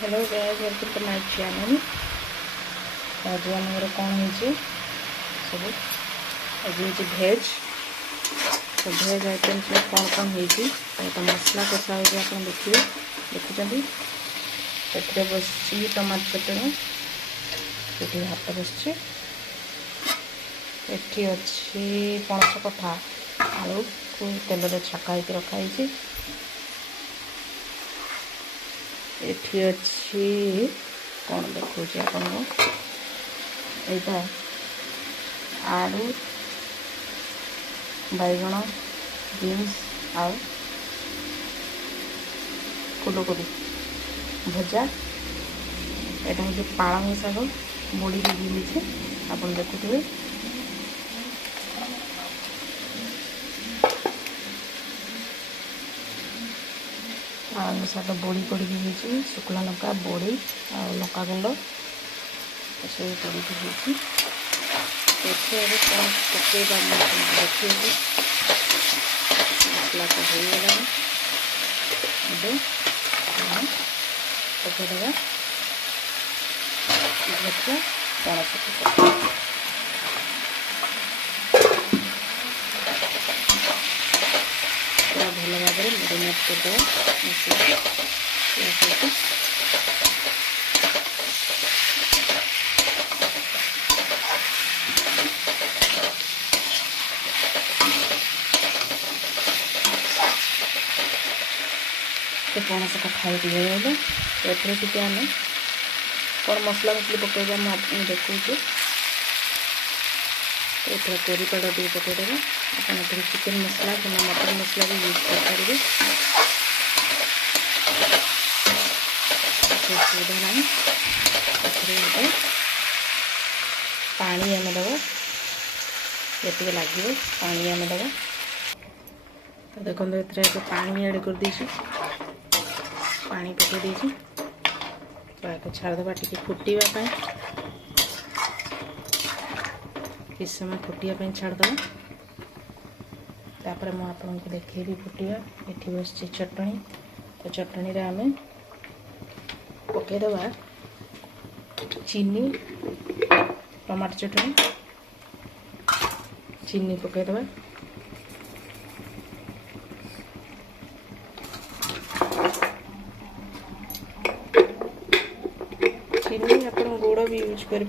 Hello guys, welcome to my channel. आज आमर कौन हो सब आज हो भेज तो भेज आइटम सब कौन कौन हो मसला कषा हो आप देखिए देखुं ए बस टमाटो चटनी ये हाथ बस एटी अच्छी पणस कथा आलू को तेल छका रखाई एठी अच्छी कौन देखो आपको यहाँ आलू बैगण बीन्स आउ फूलकोबी भजा यहाँ हूँ पालंग शाग मुड़ी भी आप देखुए पालंग शाग बड़ी पड़ी शुक्ला लंका बड़ी आ लंका गुंड सब पड़ी कौन पकेगा देखिए मसला तो हो गला पकईदेवा भजा पणस पूरा भल भाव में मेरिनेट करदेवा मसला तो पणस कथा गले तो आम कौन मसला मसली पकईबा मुझे देखा तो करी पाउडर टे पकईदेवा आप चिकेन मसला कि मटन मसला भी यूज कर पारे सुविधा ना पानी आम दबा ये लगे पानी आम दबा तो देखो ये पानी ऐड कर दे पानी पकई देती तो आपको छाड़देवा टी फुटापी किस समय फुटापी छाड़देवा तापर मुझे देखेबी फुटा ये बस चटनी तो चटनी रे आम पकईदेवा चीनी टमाटो चटनी चीनी पकईदेवा चीनी आप गुड़ भी यूज करें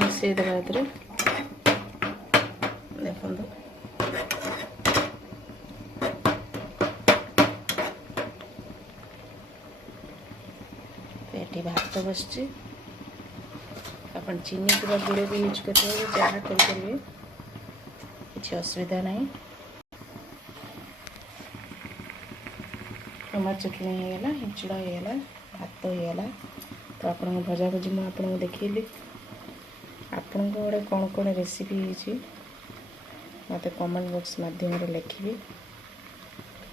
मिसई देवा देखो ये भात बस अपन चीनी के गुड़ भी यूज करेंगे जहाँ करेंगे किसी असुविधा नहीं टमाटो चटनी होगा हिंचड़ा होगा भात होगा तो आप भजा भुजी मुझे देखली आपण गोटे कौन कौन रेसिपी मत कमेंट बॉक्स माध्यम लिखी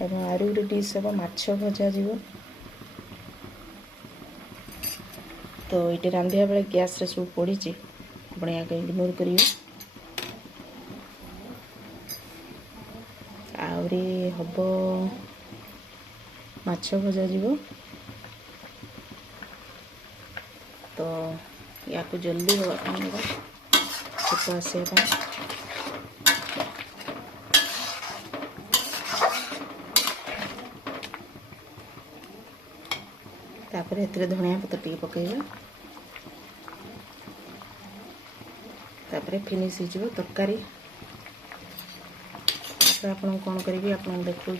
आरु गोटे डिश हम माछ भजा जीव तो ये रांधिया बेले गैस रे सब पड़ी आप इग्नोर करिए आहरी हम माछ भजा जीव तो या जल्दी होगा छुप आसपा तापर ए धनिया पत्र टी पकईबा तापर फिनिश हो तरकारी आप कौन करी आप देखा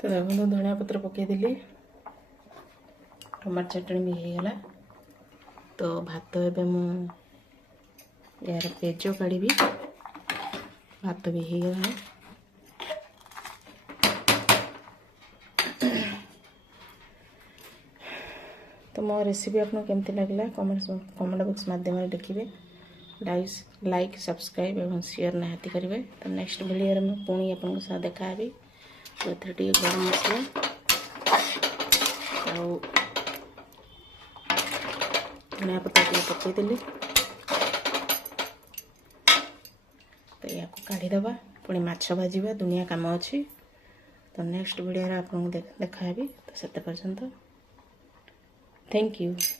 तो देखो धनिया पत्र पकईदेली टमाटो चटनी भी होगला तो भात एवं यार पेज काढ़ी भात भी होगला तो मो रेसिपी आपको केमती लगला कमेंट बॉक्स माध्यम लिखिए लाइक सब्सक्राइब और शेयर निहाती करेंगे तो नेक्स्ट वीडियो में पुणी आपको देखा तो गरम मसला धनिया पत्ता ଟିକେ ପକେଇଦେଲି ତ ୟାକୁ କାଢ଼ିଦେବା ପୁଣି ମାଛ ଭାଜିବା ଦୁନିଆ କାମ ଅଛି ତ ନେକ୍ସଟ ଭିଡ଼ିଓରେ ଆପଣଙ୍କୁ ଦେଖାହେବି ତ ସେତେ ପର୍ଯ୍ୟନ୍ତ ଥ୍ୟାଙ୍କ ୟୁ।